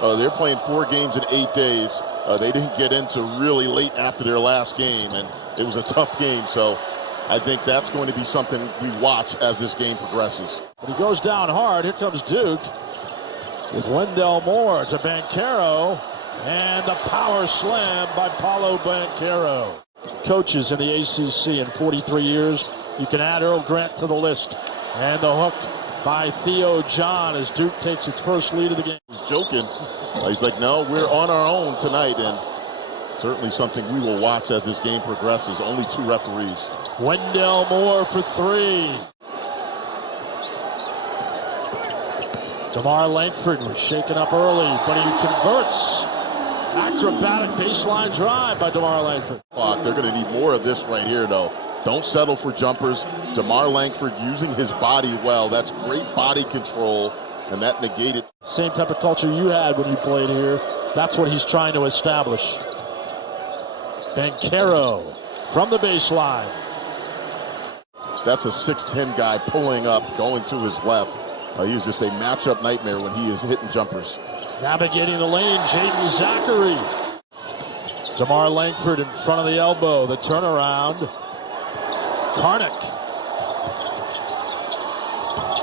They're playing 4 games in 8 days. They didn't get into really late after their last game, and it was a tough game. So I think that's going to be something we watch as this game progresses. But he goes down hard. Here comes Duke with Wendell Moore to Banchero, and a power slam by Paolo Banchero. Coaches in the ACC in 43 years. You can add Earl Grant to the list. And the hook by Theo John as Duke takes its first lead of the game. He's joking. He's like, no, we're on our own tonight, and certainly something we will watch as this game progresses. Only 2 referees. Wendell Moore for 3. DeMar Langford was shaken up early, but he converts. Acrobatic baseline drive by DeMar Langford. They're going to need more of this right here, though. Don't settle for jumpers. DeMar Langford using his body well. That's great body control, and that negated. Same type of culture you had when you played here. That's what he's trying to establish. Banchero from the baseline. That's a 6'10" guy pulling up, going to his left. He was just a matchup nightmare when he is hitting jumpers. Navigating the lane, Jaden Zachary. DeMar Langford in front of the elbow. The turnaround. Karnik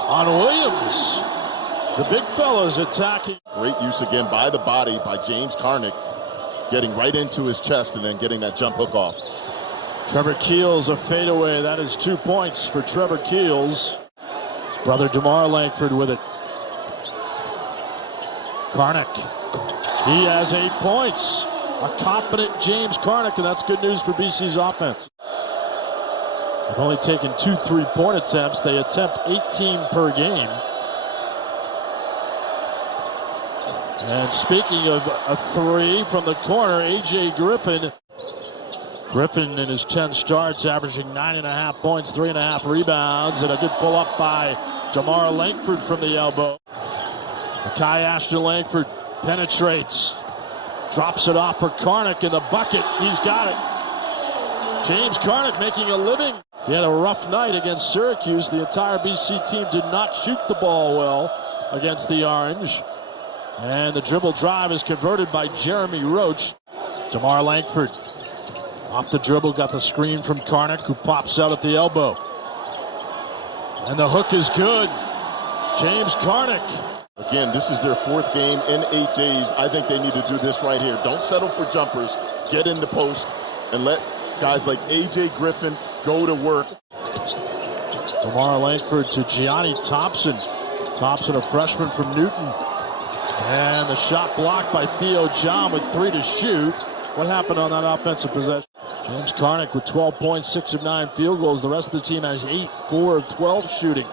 on Williams. The big fella's attacking. Great use again by the body by James Karnik, getting right into his chest and then getting that jump hook off. Trevor Keels, a fadeaway. That is 2 points for Trevor Keels. His brother DeMar Langford with it. Karnik. He has 8 points. A confident James Karnik, and that's good news for BC's offense. They've only taken 2 3-point attempts. They attempt 18 per game. And speaking of a 3 from the corner, A.J. Griffin. Griffin in his 10 starts, averaging 9.5 points, 3.5 rebounds, and a good pull-up by DeMar Langford from the elbow. Kai Ashton Langford penetrates. Drops it off for Karnik in the bucket. He's got it. James Karnik making a living. He had a rough night against Syracuse. The entire BC team did not shoot the ball well against the Orange. And the dribble drive is converted by Jeremy Roach. DeMar Langford off the dribble, got the screen from Karnik, who pops out at the elbow. And the hook is good. James Karnik. Again, this is their 4th game in 8 days. I think they need to do this right here. Don't settle for jumpers. Get in the post and let guys like A.J. Griffin go to work. DeMar Langford to Gianni Thompson. Thompson, a freshman from Newton. And the shot blocked by Theo John with 3 to shoot. What happened on that offensive possession? James Karnik with 12 points, 6 of 9 field goals. The rest of the team has 8, 4 of 12 shooting.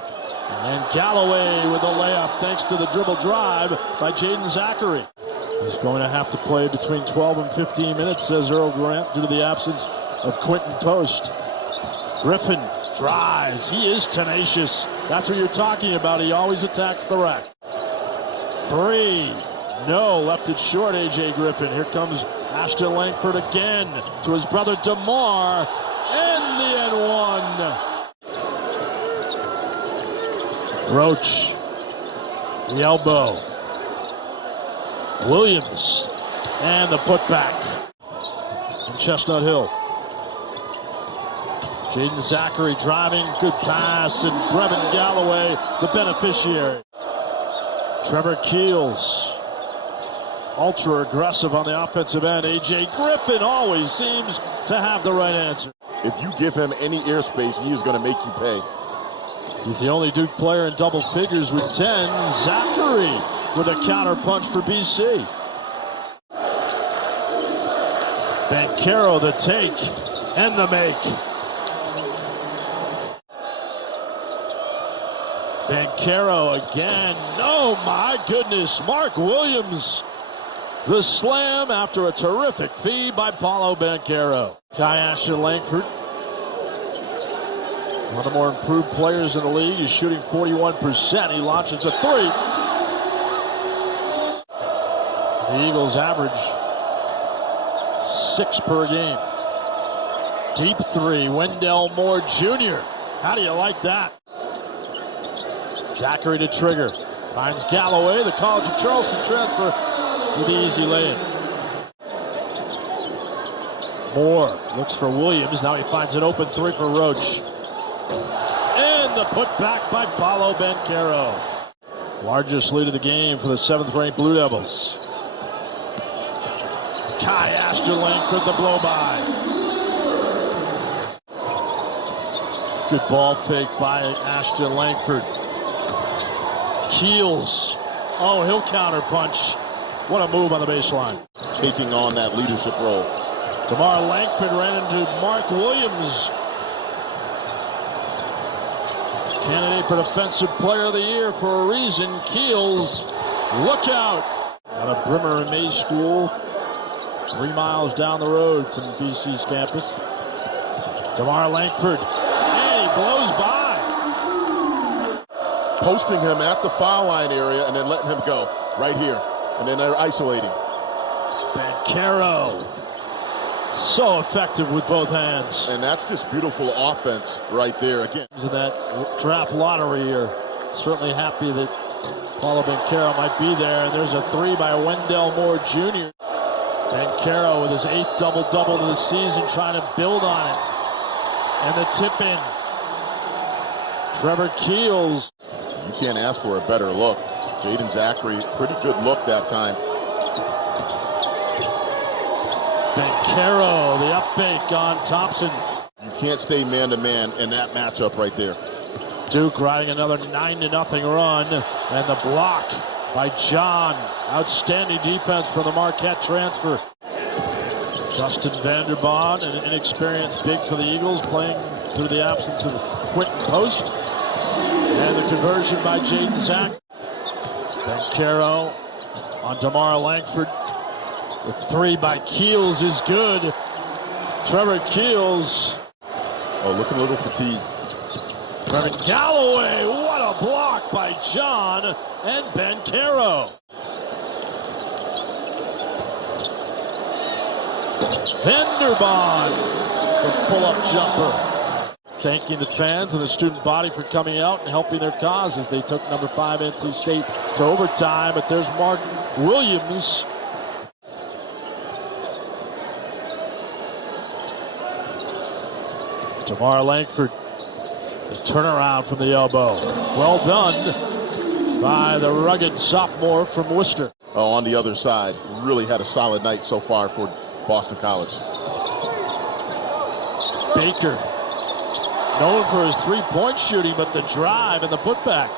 And Galloway with a layup thanks to the dribble drive by Jaden Zachary. He's going to have to play between 12 and 15 minutes, says Earl Grant, due to the absence of Quentin Post. Griffin drives. He is tenacious. That's what you're talking about. He always attacks the rack. 3. No, left it short, A.J. Griffin. Here comes Ashton Langford again to his brother DeMar. And the N1. Roach, the elbow. Williams, and the putback. And Chestnut Hill. Jaden Zachary driving, good pass, and Brevin Galloway, the beneficiary. Trevor Keels, ultra aggressive on the offensive end. A.J. Griffin always seems to have the right answer. If you give him any airspace, he is going to make you pay. He's the only Duke player in double figures with 10. Zachary with a counter punch for BC. Banchero the take and the make. Banchero again. Oh my goodness. Mark Williams. The slam after a terrific feed by Paolo Banchero. Kai Ashton Langford, one of the more improved players in the league. He's shooting 41%. He launches a 3. The Eagles average 6 per game. Deep 3, Wendell Moore Jr. How do you like that? Zachary to trigger. Finds Galloway. The College of Charleston transfer with the easy lay-in. Moore looks for Williams. Now he finds an open three for Roach. And the putback by Paolo Banchero. Largest lead of the game for the 7th-ranked Blue Devils. Kai Ashton Langford the blow-by. Good ball fake by Ashton Langford. Keels. Oh, he'll counter punch. What a move on the baseline. Taking on that leadership role. DeMar Langford ran into Mark Williams. Candidate for Defensive Player of the Year for a reason. Keels, look out. Out of Brimmer and May School, 3 miles down the road from BC's campus. DeMar Langford, and he blows by. Posting him at the foul line area and then letting him go right here. And then they're isolating. Banchero, so effective with both hands. And that's just beautiful offense right there again. In that draft lottery here, certainly happy that Paolo Banchero might be there. And there's a 3 by Wendell Moore Jr. Banchero with his 8th double-double to the season, trying to build on it. And the tip-in. Trevor Keels. You can't ask for a better look. Jaden Zachary, pretty good look that time. Banchero, the up fake on Thompson. You can't stay man-to-man in that matchup right there. Duke riding another 9-0 run. And the block by John. Outstanding defense for the Marquette transfer. Justin Vanderbond, an inexperienced big for the Eagles, playing through the absence of Quentin Post. And the conversion by Jaden Zach. Banchero on DeMar Langford. The 3 by Keels is good. Trevor Keels. Oh, looking a little fatigued. Brevin Galloway, what a block by John and Banchero. Vanderbond, the pull-up jumper. Thanking the fans and the student body for coming out and helping their cause as they took number 5 NC State to overtime. But there's Mark Williams. DeMar Langford, the turnaround from the elbow. Well done by the rugged sophomore from Worcester. Oh, on the other side, really had a solid night so far for Boston College. Baker, known for his 3-point shooting, but the drive and the putback.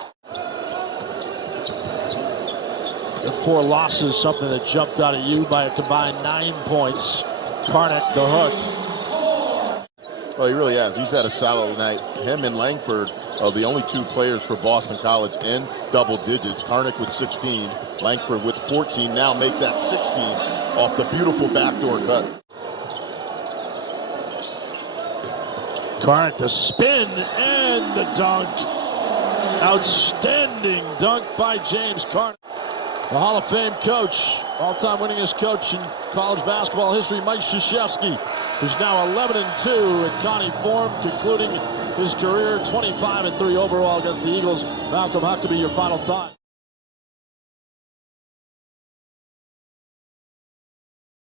The 4 losses, something that jumped out at you by a combined 9 points. Karnik, the hook. Well, he really has. He's had a solid night. Him and Langford are the only 2 players for Boston College in double digits. Karnik with 16, Langford with 14. Now make that 16 off the beautiful backdoor cut. Karnik, the spin and the dunk. Outstanding dunk by James Karnik. The Hall of Fame coach, all-time winningest coach in college basketball history, Mike Krzyzewski, who's now 11-2 in Connie form, concluding his career 25-3 overall against the Eagles. Malcolm Huckabee, your final thought.